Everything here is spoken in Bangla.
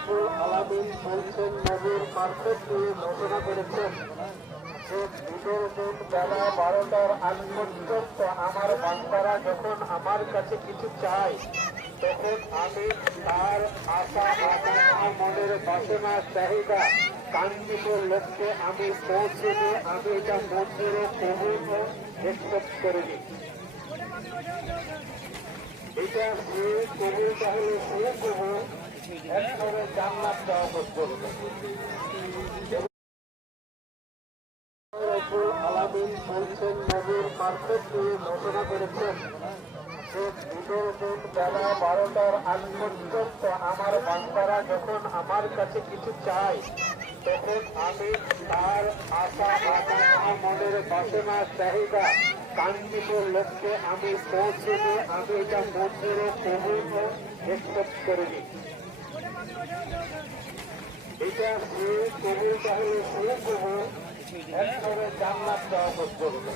রব্বুল আলামিন বলছেন নবীর মারফত দিয়ে ঘোষণা করেছেন যে বিগত দিন বেলা 12টার আগ পর্যন্ত আমার বান্দারা যখন আমার কাছে কিছু চায় তখন আমি তার আশা আকাঙ্ক্ষা মনের বাসনা চাহিদা কাঙ্ক্ষিত লক্ষ্যে আমি পৌঁছে দিয়ে আমি এটা মঞ্জুর কবুল একসেপ্ট করে নিই। এটা সে কবুলটা হলো সে কবুল একবারে জান্নাত দেওয়া পর্যন্ত। রব্বুল আলামিন বলছেন নবীর মারফত দিয়ে ঘোষণা করেছেন যে বিগত দিন বেলা 12টার আগ পর্যন্ত আমার বান্দারা যখন আমার কাছে কিছু চায় তখন আমি তার আশা আকাঙ্ক্ষা মনের বাসনা চাহিদা কাঙ্ক্ষিত লক্ষ্যে আমি পৌঁছে দিয়ে আমি এটা মঞ্জুর কবুল একসেপ্ট করে নিই। এটা সে কবুলটা হলো সে কবুল একবারে জান্নাত দেওয়া পর্যন্ত।